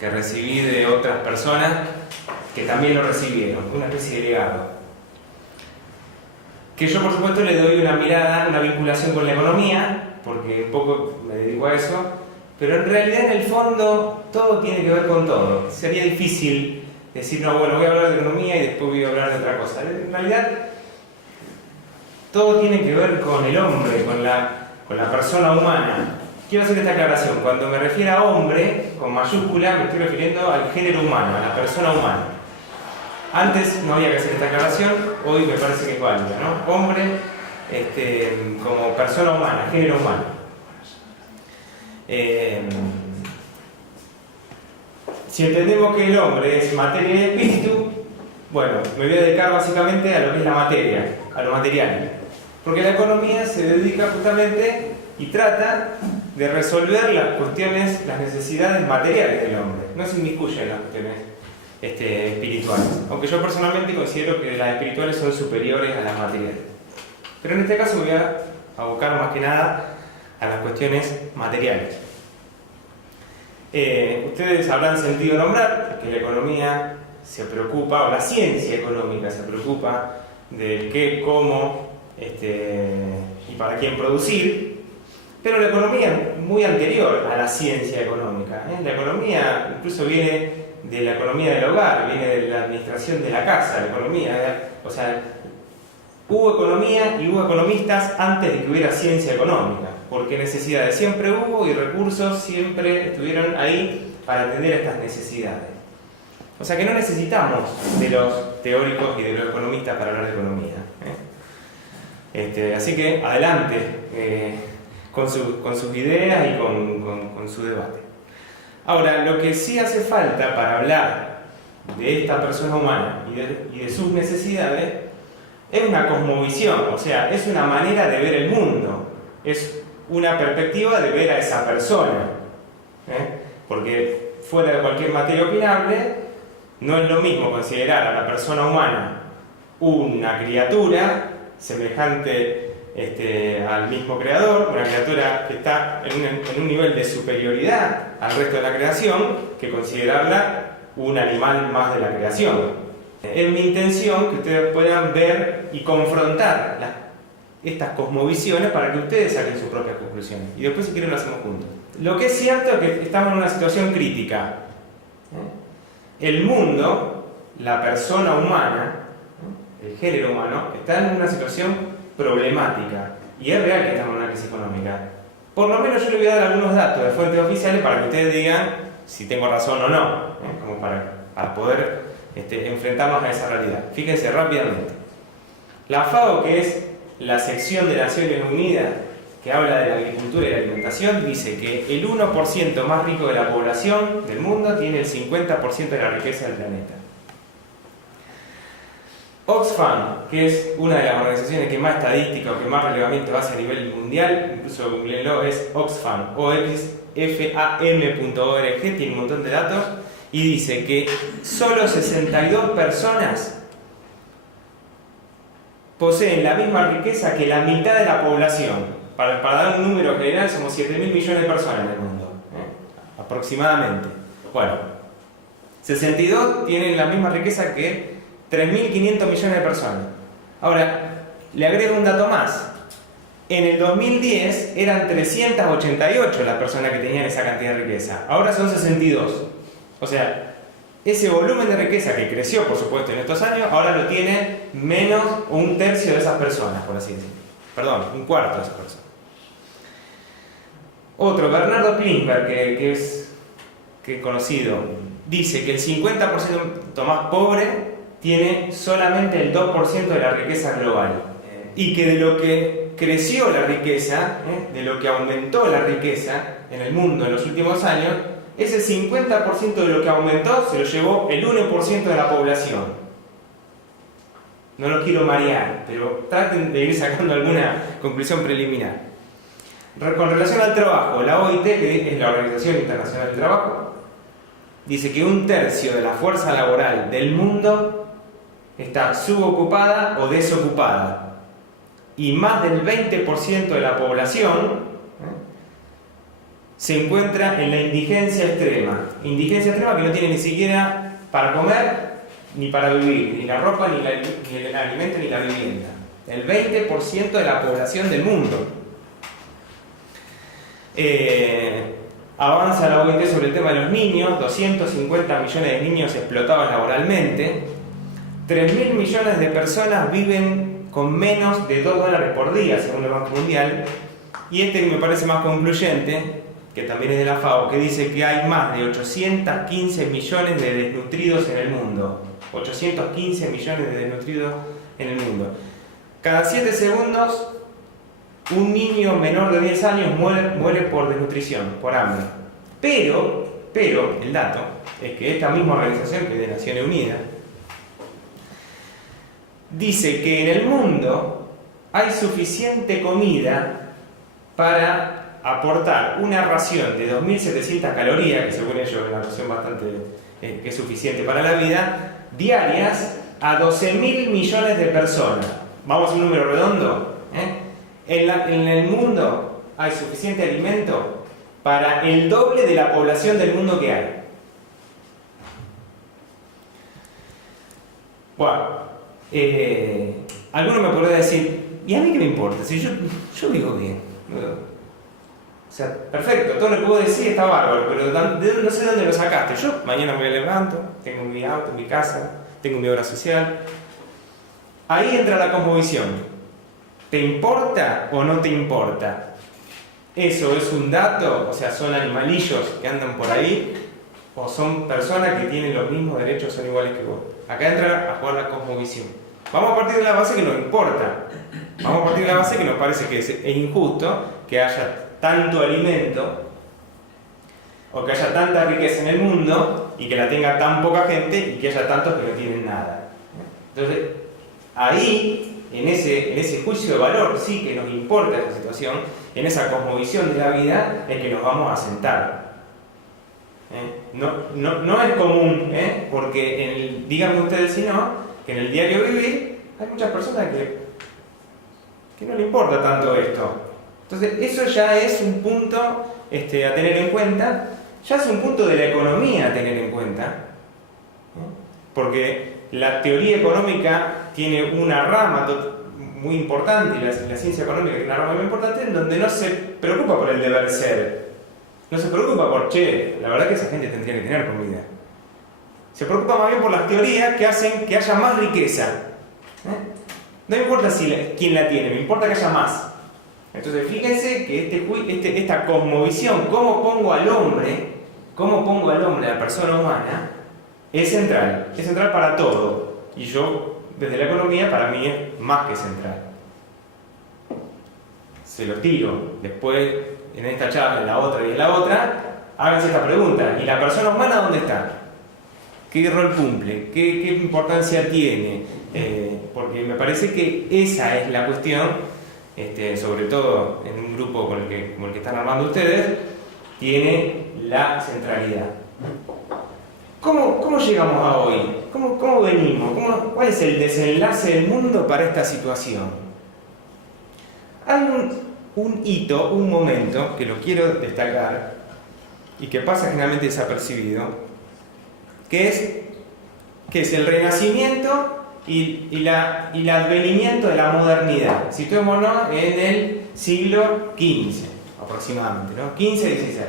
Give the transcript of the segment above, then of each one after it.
recibí de otras personas que también lo recibieron, una especie de legado. Que yo por supuesto le doy una mirada, una vinculación con la economía, porque un poco me dedico a eso, pero en realidad en el fondo todo tiene que ver con todo. Sería difícil decir, no, bueno, voy a hablar de economía y después voy a hablar de otra cosa. En realidad todo tiene que ver con el hombre, con la persona humana. Quiero hacer esta aclaración. Cuando me refiero a hombre, con mayúscula, me estoy refiriendo al género humano, a la persona humana. Antes no había que hacer esta aclaración, hoy me parece que es válida, ¿no? Hombre como persona humana, género humano. Si entendemos que el hombre es materia y espíritu, bueno, me voy a dedicar básicamente a lo que es la materia, a lo material. Porque la economía se dedica justamente y trata de resolver las cuestiones, las necesidades materiales del hombre. No se inmiscuye en las cuestiones espirituales. Aunque yo personalmente considero que las espirituales son superiores a las materiales. Pero en este caso voy a abocar más que nada a las cuestiones materiales. Ustedes habrán sentido nombrar que la economía se preocupa, o la ciencia económica se preocupa del qué, cómo y para quién producir, pero la economía es muy anterior a la ciencia económica. La economía incluso viene de la economía del hogar, viene de la administración de la casa, la economía, o sea, hubo economía y hubo economistas antes de que hubiera ciencia económica, porque necesidades siempre hubo y recursos siempre estuvieron ahí para atender a estas necesidades. O sea que no necesitamos de los teóricos y de los economistas para hablar de economía. Así que adelante con sus ideas y con su debate. Ahora, lo que sí hace falta para hablar de esta persona humana y de sus necesidades es una cosmovisión, o sea, es una manera de ver el mundo, es una perspectiva de ver a esa persona. Porque fuera de cualquier materia opinable, no es lo mismo considerar a la persona humana una criatura semejante al mismo creador, una criatura que está en un nivel de superioridad al resto de la creación, que considerarla un animal más de la creación. Es mi intención que ustedes puedan ver y confrontar estas cosmovisiones para que ustedes saquen sus propias conclusiones. Y después, si quieren, lo hacemos juntos. Lo que es cierto es que estamos en una situación crítica. El mundo, la persona humana, el género humano, está en una situación problemática. Y es real que estamos en una crisis económica. Por lo menos yo les voy a dar algunos datos de fuentes oficiales para que ustedes digan si tengo razón o no, como para poder enfrentarnos a esa realidad. Fíjense rápidamente. La FAO, que es la sección de Naciones Unidas que habla de la agricultura y la alimentación, dice que el 1% más rico de la población del mundo tiene el 50% de la riqueza del planeta. Oxfam, que es una de las organizaciones que más estadística o que más relevamiento hace a nivel mundial, incluso googleenlo, es Oxfam, oxfam.org, tiene un montón de datos, y dice que solo 62 personas poseen la misma riqueza que la mitad de la población. Para dar un número general, somos 7.000 millones de personas en el mundo, aproximadamente. Bueno, 62 tienen la misma riqueza que 3.500 millones de personas. Ahora, le agrego un dato más. En el 2010 eran 388 las personas que tenían esa cantidad de riqueza. Ahora son 62. O sea, ese volumen de riqueza que creció, por supuesto, en estos años, ahora lo tiene menos o un tercio de esas personas, por así decirlo. Perdón, un cuarto de esas personas. Otro, Bernardo Klinberg, que es conocido, dice que el 50% más pobre tiene solamente el 2% de la riqueza global. Y que de lo que creció la riqueza, de lo que aumentó la riqueza en el mundo en los últimos años, ese 50% de lo que aumentó se lo llevó el 1% de la población. No lo quiero marear, pero traten de ir sacando alguna conclusión preliminar. Con relación al trabajo, la OIT, que es la Organización Internacional del Trabajo, dice que un tercio de la fuerza laboral del mundo está subocupada o desocupada. Y más del 20% de la población se encuentra en la indigencia extrema. Indigencia extrema que no tiene ni siquiera para comer ni para vivir, ni la ropa, ni el alimento, ni la vivienda. El 20% de la población del mundo. Avanza la OIT sobre el tema de los niños, 250 millones de niños explotados laboralmente, 3.000 millones de personas viven con menos de $2 por día, según el Banco Mundial, y este que me parece más concluyente, que también es de la FAO, que dice que hay más de 815 millones de desnutridos en el mundo. 815 millones de desnutridos en el mundo. Cada 7 segundos, un niño menor de 10 años muere por desnutrición, por hambre. Pero, el dato es que esta misma organización, que es de Naciones Unidas, dice que en el mundo hay suficiente comida para aportar una ración de 2.700 calorías, que según ellos es una ración bastante que es suficiente para la vida, diarias a 12.000 millones de personas. Vamos a un número redondo. En el mundo hay suficiente alimento para el doble de la población del mundo que hay. Bueno, alguno me podría decir, ¿y a mí qué me importa? Si yo vivo bien. O sea, perfecto, todo lo que vos decís está bárbaro, pero no sé dónde lo sacaste. Yo mañana me levanto, tengo mi auto, mi casa, tengo mi obra social. Ahí entra la cosmovisión. ¿Te importa o no te importa? ¿Eso es un dato? O sea, ¿son animalillos que andan por ahí? ¿O son personas que tienen los mismos derechos, son iguales que vos? Acá entra a jugar la cosmovisión. Vamos a partir de la base que nos importa. Vamos a partir de la base que nos parece que es injusto que haya tanto alimento o que haya tanta riqueza en el mundo y que la tenga tan poca gente y que haya tantos que no tienen nada. Entonces, ahí, en ese juicio de valor, sí que nos importa esta situación, en esa cosmovisión de la vida, es que nos vamos a sentar. No es común, porque díganme ustedes si no, que en el diario vivir hay muchas personas que no le importa tanto esto. Entonces, eso ya es un punto a tener en cuenta, ya es un punto de la economía a tener en cuenta, porque la teoría económica tiene una rama muy importante, y la ciencia económica tiene una rama muy importante, en donde no se preocupa por el deber ser, no se preocupa por, la verdad que esa gente tendría que tener comida. Se preocupa más bien por las teorías que hacen que haya más riqueza. No me importa quién la tiene, me importa que haya más. Entonces, fíjense que esta cosmovisión, cómo pongo al hombre, a la persona humana, es central para todo. Y yo, desde la economía, para mí es más que central. Se lo tiro. Después, en esta charla, en la otra y en la otra, háganse esta pregunta. ¿Y la persona humana dónde está? ¿Qué rol cumple? ¿Qué importancia tiene? Porque me parece que esa es la cuestión, sobre todo en un grupo como el que están armando ustedes, tiene la centralidad. ¿Cómo llegamos a hoy? ¿Cómo venimos? ¿Cuál es el desenlace del mundo para esta situación? Hay un hito, un momento, que lo quiero destacar, y que pasa generalmente desapercibido, que es el renacimiento y el advenimiento de la modernidad. Situémonos en el siglo XV, aproximadamente, ¿no? 15-16.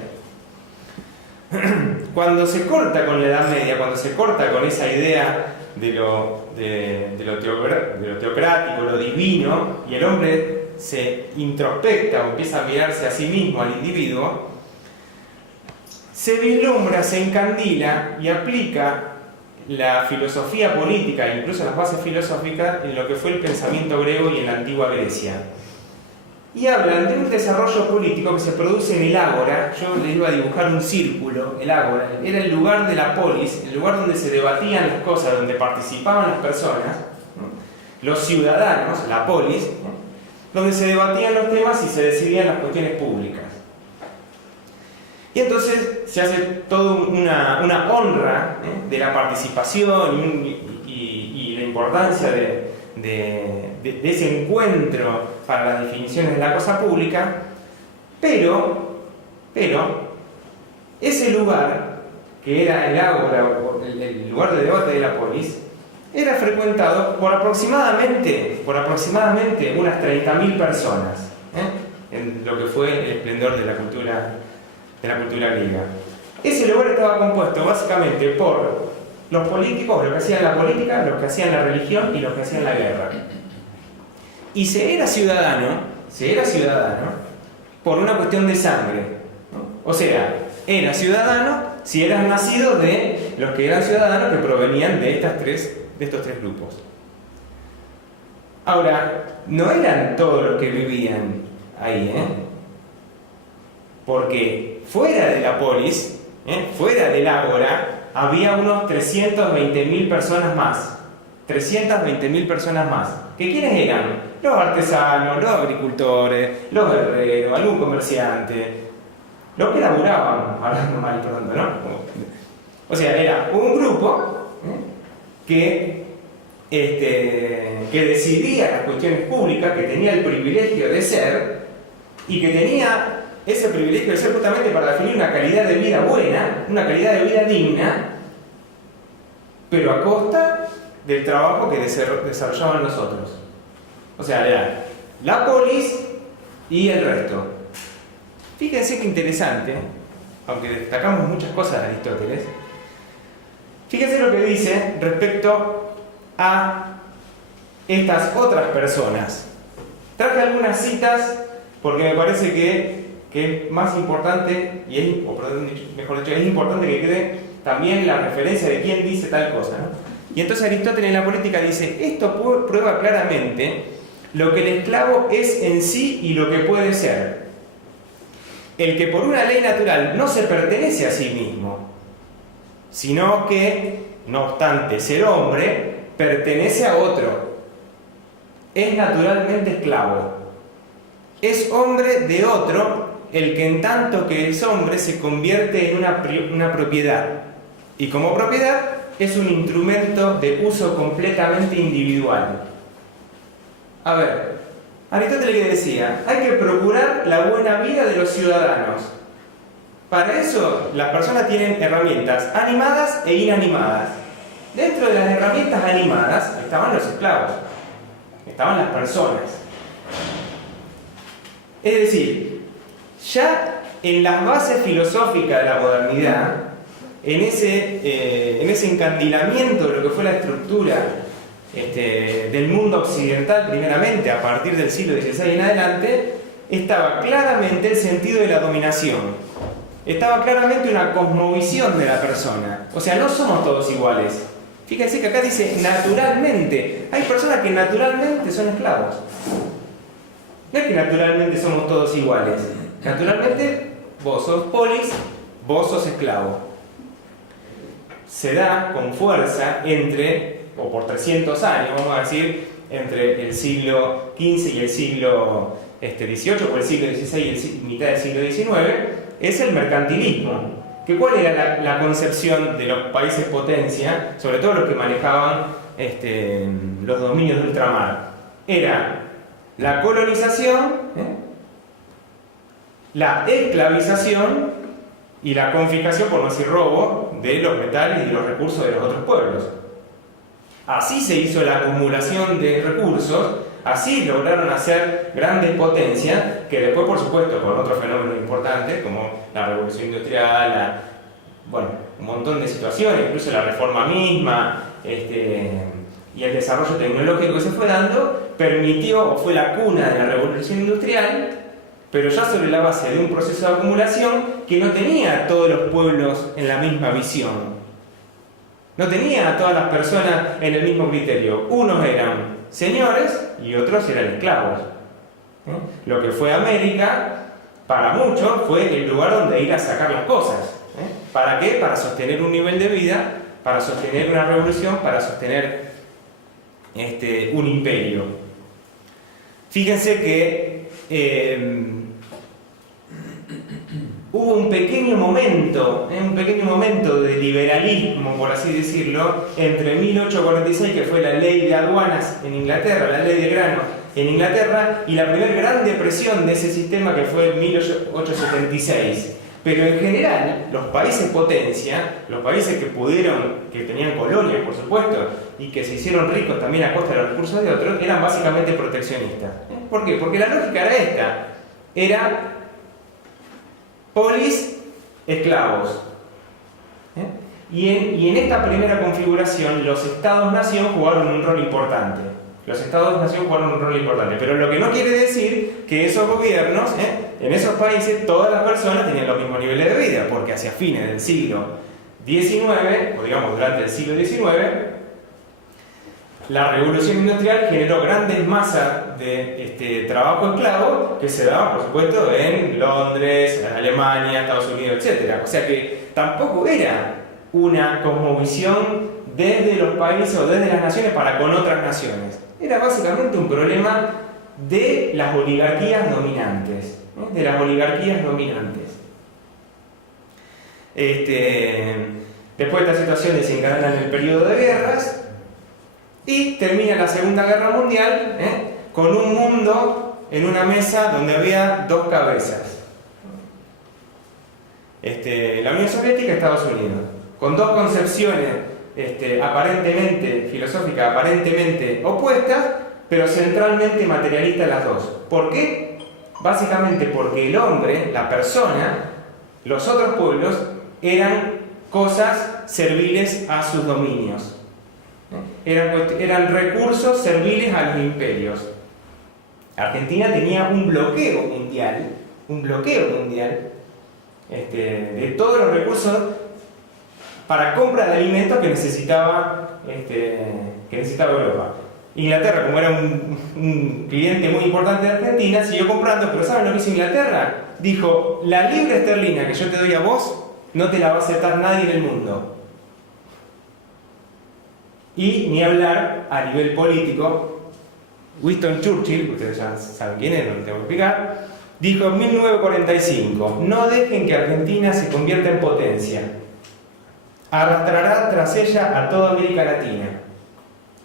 Cuando se corta con la Edad Media, cuando se corta con esa idea de lo teocrático, lo divino, y el hombre se introspecta o empieza a mirarse a sí mismo, al individuo, se vislumbra, se encandila y aplica la filosofía política, incluso las bases filosóficas, en lo que fue el pensamiento griego y en la antigua Grecia. Y hablan de un desarrollo político que se produce en el ágora. Yo les iba a dibujar un círculo. El ágora era el lugar de la polis, el lugar donde se debatían las cosas, donde participaban las personas, ¿no? Los ciudadanos, la polis, ¿no? Donde se debatían los temas y se decidían las cuestiones públicas. Y entonces se hace toda una honra de la participación y la importancia de ese encuentro para las definiciones de la cosa pública, pero Pero ese lugar, que era el ágora, el lugar de debate de la polis, era frecuentado por aproximadamente unas 30.000 personas, en lo que fue el esplendor de la cultura griega. Ese lugar estaba compuesto básicamente por los políticos, los que hacían la política, los que hacían la religión y los que hacían la guerra. Y se era ciudadano por una cuestión de sangre, ¿no? O sea, era ciudadano si eras nacido de los que eran ciudadanos que provenían de estos tres grupos. Ahora, no eran todos los que vivían ahí, porque fuera de la polis, fuera del ágora, había unos 320.000 personas más. 320.000 personas más. ¿Que quiénes eran? Los artesanos, los agricultores, los herreros, algún comerciante, los que laburaban, hablando mal y pronto, ¿no? O sea, era un grupo que decidía las cuestiones públicas, que tenía el privilegio de ser, y que tenía ese privilegio de ser justamente para definir una calidad de vida buena, una calidad de vida digna, pero a costa del trabajo que desarrollaban los otros. O sea, era la polis y el resto. Fíjense qué interesante, aunque destacamos muchas cosas de Aristóteles, fíjense lo que dice respecto a estas otras personas. Traje algunas citas porque me parece que es más importante, mejor dicho, es importante que quede también la referencia de quién dice tal cosa, ¿no? Y entonces Aristóteles en la política dice: esto prueba claramente lo que el esclavo es en sí y lo que puede ser. El que por una ley natural no se pertenece a sí mismo, sino que, no obstante ser hombre, pertenece a otro. Es naturalmente esclavo. Es hombre de otro el que en tanto que es hombre se convierte en una propiedad. Y como propiedad es un instrumento de uso completamente individual. A ver, Aristóteles que decía: hay que procurar la buena vida de los ciudadanos. Para eso las personas tienen herramientas animadas e inanimadas. Dentro de las herramientas animadas estaban los esclavos, estaban las personas. Es decir, ya en las bases filosóficas de la modernidad, en ese encandilamiento de lo que fue la estructura del mundo occidental, primeramente a partir del siglo XVI en adelante, estaba claramente el sentido de la dominación, estaba claramente una cosmovisión de la persona. O sea, no somos todos iguales. Fíjense que acá dice naturalmente. Hay personas que naturalmente son esclavos. No es que naturalmente somos todos iguales. Naturalmente vos sos polis, vos sos esclavo. Se da con fuerza o por 300 años, vamos a decir, entre el siglo XV y el siglo XVIII, por el siglo XVI y mitad del siglo XIX, es el mercantilismo. ¿Cuál era la concepción de los países potencia, sobre todo los que manejaban los dominios de ultramar? Era la colonización, la esclavización y la confiscación, por no decir robo, de los metales y de los recursos de los otros pueblos. Así se hizo la acumulación de recursos, así lograron hacer grandes potencias, que después, por supuesto, con otros fenómenos importantes, como la revolución industrial, un montón de situaciones, incluso la reforma misma, y el desarrollo tecnológico que se fue dando, permitió, o fue la cuna de la revolución industrial, pero ya sobre la base de un proceso de acumulación que no tenía a todos los pueblos en la misma visión. No tenía a todas las personas en el mismo criterio. Unos eran señores y otros eran esclavos. Lo que fue América, para muchos, fue el lugar donde ir a sacar las cosas. ¿Para qué? Para sostener un nivel de vida, para sostener una revolución, para sostener un imperio. Fíjense que hubo un pequeño momento de liberalismo, por así decirlo, entre 1846, que fue la ley de aduanas en Inglaterra, la ley de grano en Inglaterra, y la primera gran depresión de ese sistema, que fue en 1876. Pero en general, los países potencia, los países que tenían colonias, por supuesto, y que se hicieron ricos también a costa de los recursos de otros, eran básicamente proteccionistas. ¿Por qué? Porque la lógica era esta. Era polis, esclavos. Y en esta primera configuración, los estados-nación jugaron un rol importante. Los estados-nación jugaron un rol importante. Pero lo que no quiere decir que esos gobiernos, en esos países, todas las personas tenían los mismos niveles de vida, porque hacia fines del siglo XIX, o digamos durante el siglo XIX, la revolución industrial generó grandes masas de trabajo esclavo que se daban, por supuesto, en Londres, en Alemania, Estados Unidos, etc. O sea que tampoco era una cosmovisión desde los países o desde las naciones para con otras naciones. Era básicamente un problema de las oligarquías dominantes. De las oligarquías dominantes. Después de esta situación desencadena en el periodo de guerras y termina la Segunda Guerra Mundial con un mundo en una mesa donde había dos cabezas. La Unión Soviética y Estados Unidos, con dos concepciones aparentemente filosóficas, aparentemente opuestas, pero centralmente materialistas las dos. ¿Por qué? Básicamente porque el hombre, la persona, los otros pueblos, eran cosas serviles a sus dominios. Eran recursos serviles a los imperios. Argentina tenía un bloqueo mundial de todos los recursos para compra de alimentos que necesitaba Europa. Inglaterra, como era un cliente muy importante de Argentina, siguió comprando, pero ¿saben lo que hizo Inglaterra? Dijo, la libra esterlina que yo te doy a vos, no te la va a aceptar nadie en el mundo. Y ni hablar a nivel político, Winston Churchill, ustedes ya saben quién es, no lo tengo que explicar, dijo en 1945, no dejen que Argentina se convierta en potencia. Arrastrará tras ella a toda América Latina.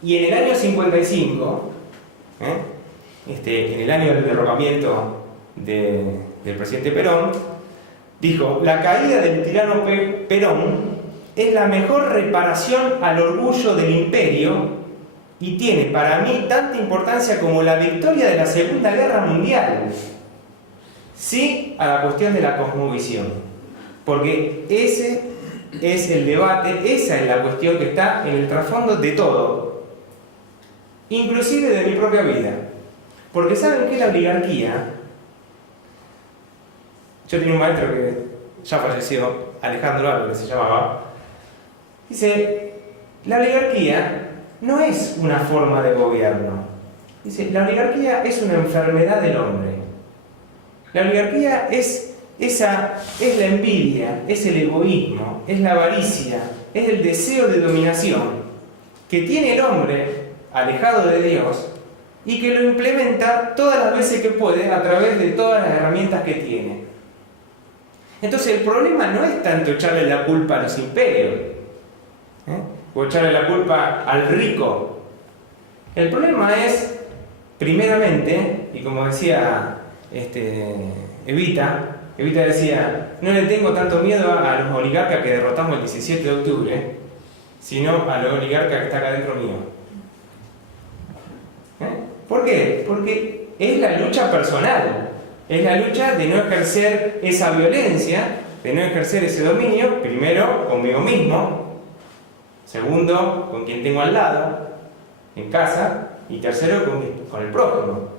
Y en el año 55, en el año del derrocamiento del presidente Perón, dijo, la caída del tirano Perón es la mejor reparación al orgullo del imperio y tiene para mí tanta importancia como la victoria de la Segunda Guerra Mundial. Sí a la cuestión de la cosmovisión, porque ese es el debate, esa es la cuestión que está en el trasfondo de todo, inclusive de mi propia vida. Porque ¿saben qué? La oligarquía, yo tenía un maestro que ya falleció, Alejandro Álvarez se llamaba, dice, la oligarquía no es una forma de gobierno. Dice, la oligarquía es una enfermedad del hombre. La oligarquía es la envidia, es el egoísmo, es la avaricia, es el deseo de dominación que tiene el hombre alejado de Dios y que lo implementa todas las veces que puede a través de todas las herramientas que tiene. Entonces el problema no es tanto echarle la culpa a los imperios, o echarle la culpa al rico. El problema es, primeramente, y como decía Evita decía, no le tengo tanto miedo a los oligarcas que derrotamos el 17 de octubre, sino a los oligarcas que están acá dentro mío. ¿Por qué? Porque es la lucha personal, es la lucha de no ejercer esa violencia, de no ejercer ese dominio, primero conmigo mismo, segundo con quien tengo al lado, en casa, y tercero con el prójimo.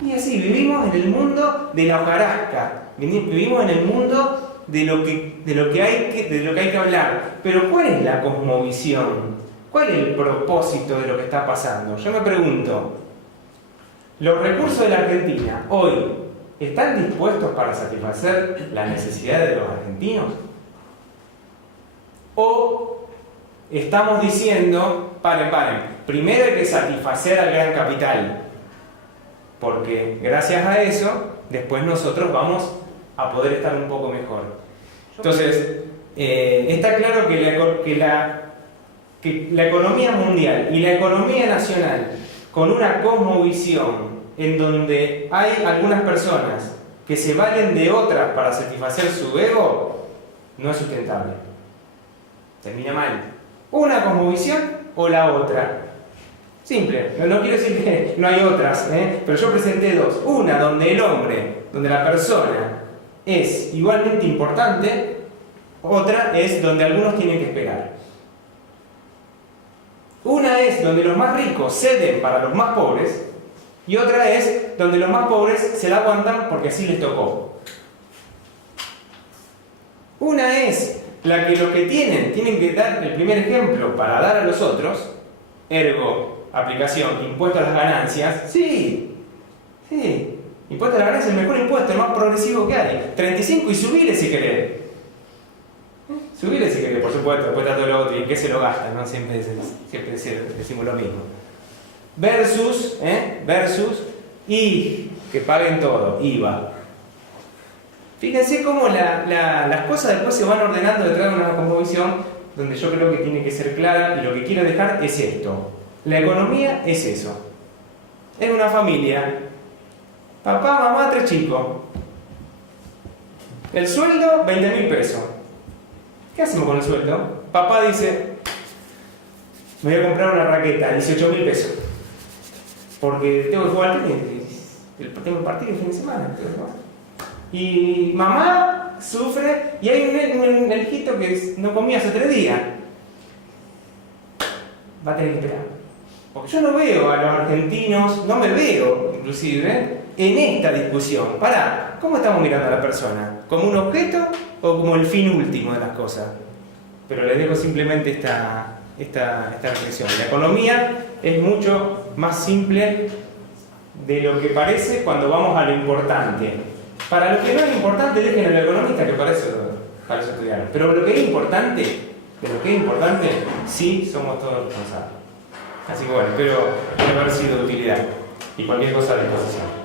Y así, vivimos en el mundo de la hojarasca, vivimos en el mundo de lo que hay que hablar. Pero ¿cuál es la cosmovisión? ¿Cuál es el propósito de lo que está pasando? Yo me pregunto, ¿los recursos de la Argentina hoy están dispuestos para satisfacer las necesidades de los argentinos? ¿O estamos diciendo, paren, primero hay que satisfacer al gran capital? Porque gracias a eso, después nosotros vamos a poder estar un poco mejor. Entonces, está claro que la economía mundial y la economía nacional, con una cosmovisión en donde hay algunas personas que se valen de otras para satisfacer su ego, no es sustentable. Termina mal. Una cosmovisión o la otra. Simple. No quiero decir que no hay otras, pero yo presenté dos. Una donde el hombre, donde la persona es igualmente importante. Otra es donde algunos tienen que esperar. Una es donde los más ricos ceden para los más pobres. Y otra es donde los más pobres se la aguantan porque así les tocó. Una es la que los que tienen que dar el primer ejemplo para dar a los otros, ergo, aplicación, impuesto a las ganancias. Sí, impuesto a las ganancias es el mejor impuesto, el más progresivo que hay. 35 y subile si querés. Subile si querés, por supuesto, después está todo lo otro y en qué se lo gastan, ¿no? Siempre decimos lo mismo. Versus, y que paguen todo, IVA. Fíjense cómo las cosas después se van ordenando detrás de una cosmovisión donde yo creo que tiene que ser clara y lo que quiero dejar es esto. La economía es eso. En una familia, papá, mamá, 3 chicos. El sueldo, 20.000 pesos. ¿Qué hacemos con el sueldo? Papá dice, me voy a comprar una raqueta, 18.000 pesos. Porque tengo que jugar al tenis, tengo que partir el fin de semana. Y mamá sufre y hay un hijito que no comía hace 3 días. Va a tener que esperar. Porque yo no veo a los argentinos, no me veo inclusive, en esta discusión. Pará, ¿cómo estamos mirando a la persona? ¿Como un objeto o como el fin último de las cosas? Pero les dejo simplemente esta reflexión. La economía es mucho más simple de lo que parece cuando vamos a lo importante. Para lo que no es importante, dejen a los economistas que para eso estudiaron. Pero lo que es importante, sí somos todos responsables. Así que bueno, espero haber sido de utilidad y cualquier cosa a disposición.